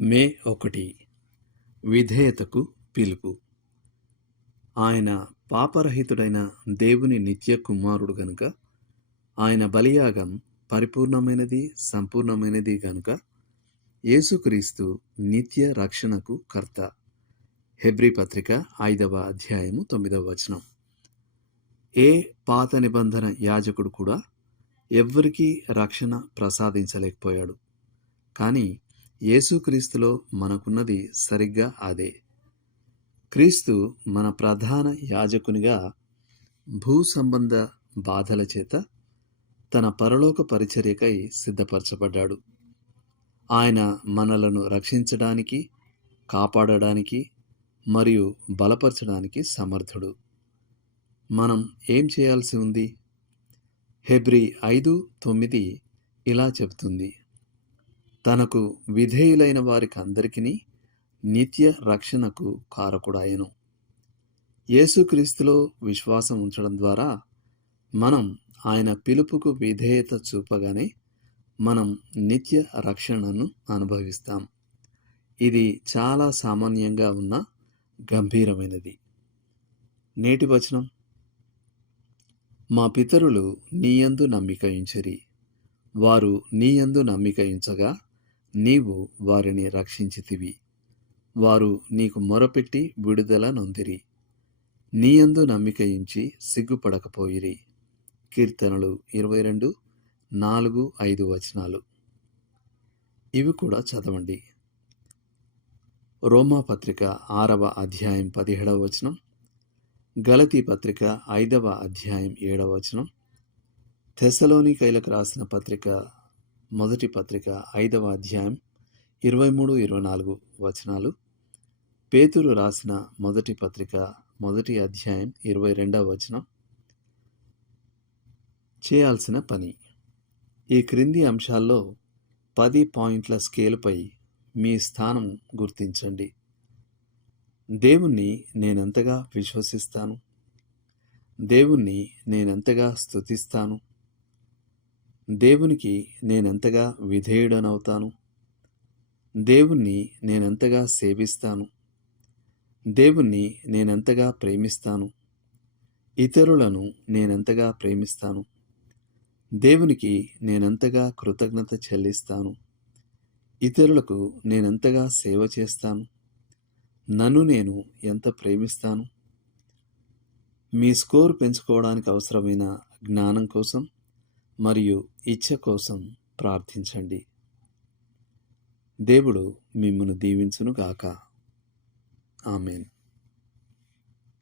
మే ఒకటి. విధేయతకు పిలుపు. ఆయన పాపరహితుడైన దేవుని నిత్య కుమారుడు గనుక ఆయన బలియాగం పరిపూర్ణమైనది సంపూర్ణమైనది గనుక యేసుక్రీస్తు నిత్య రక్షణకు కర్త. హెబ్రి పత్రిక ఐదవ అధ్యాయము తొమ్మిదవ వచనం. ఏ పాత నిబంధన యాజకుడు కూడా ఎవ్వరికీ రక్షణ ప్రసాదించలేకపోయాడు. కానీ యేసుక్రీస్తులో మనకున్నది సరిగ్గా అదే. క్రీస్తు మన ప్రధాన యాజకునిగా భూ సంబంధ బాధల చేత తన పరలోక పరిచర్యకై సిద్ధపరచబడ్డాడు. ఆయన మనలను రక్షించడానికి కాపాడడానికి మరియు బలపరచడానికి సమర్థుడు. మనం ఏం చేయాల్సి ఉంది? హెబ్రి ఐదు తొమ్మిది ఇలా చెబుతుంది. తనకు విధేయులైన వారికి అందరికీ నిత్య రక్షణకు కారకుడాయను. యేసుక్రీస్తులో విశ్వాసం ఉంచడం ద్వారా మనం ఆయన పిలుపుకు విధేయత చూపగానే మనం నిత్య రక్షణను అనుభవిస్తాం. ఇది చాలా సామాన్యంగా ఉన్న గంభీరమైనది. నేటి వచనం. మా పితరులు నీయందు నమ్మిక ఉంచరి వారు నీయందు నమ్మిక ఉంచగా నీవు వారిని రక్షించితివి. వారు నీకు మొరపెట్టి విడుదల నొందిరి. నీయందు నమ్మిక ఉంచి సిగ్గుపడకపోయిరి. కీర్తనలు ఇరవై రెండు నాలుగు ఐదు వచనాలు. ఇవి కూడా చదవండి. రోమా పత్రిక ఆరవ అధ్యాయం పదిహేడవ వచనం. గలతీ పత్రిక ఐదవ అధ్యాయం ఏడవ వచనం. తెసలోని కైలకు రాసిన పత్రిక మొదటి పత్రిక ఐదవ అధ్యాయం ఇరవై మూడు ఇరవై నాలుగు వచనాలు. పేతురు రాసిన మొదటి పత్రిక మొదటి అధ్యాయం ఇరవై రెండవ వచనం. చేయాల్సిన పని. ఈ క్రింది అంశాల్లో పది పాయింట్ల స్కేలుపై మీ స్థానం గుర్తించండి. దేవుణ్ణి నేనెంతగా విశ్వసిస్తాను? దేవుణ్ణి నేనెంతగా స్తుతిస్తాను? దేవునికి నేనెంతగా విధేయుడనవుతాను? దేవుణ్ణి నేనెంతగా సేవిస్తాను? దేవుణ్ణి నేనెంతగా ప్రేమిస్తాను? ఇతరులను నేనెంతగా ప్రేమిస్తాను? దేవునికి నేనెంతగా కృతజ్ఞత చెల్లిస్తాను? ఇతరులకు నేనెంతగా సేవ చేస్తాను? నన్ను నేను ఎంత ప్రేమిస్తాను? మీ స్కోర్ పెంచుకోవడానికి అవసరమైన జ్ఞానం కోసం మరియు ఇచ్చ కోసం ప్రార్థించండి. దేవుడు మిమ్మను దీవించును గాక ఆమెన్.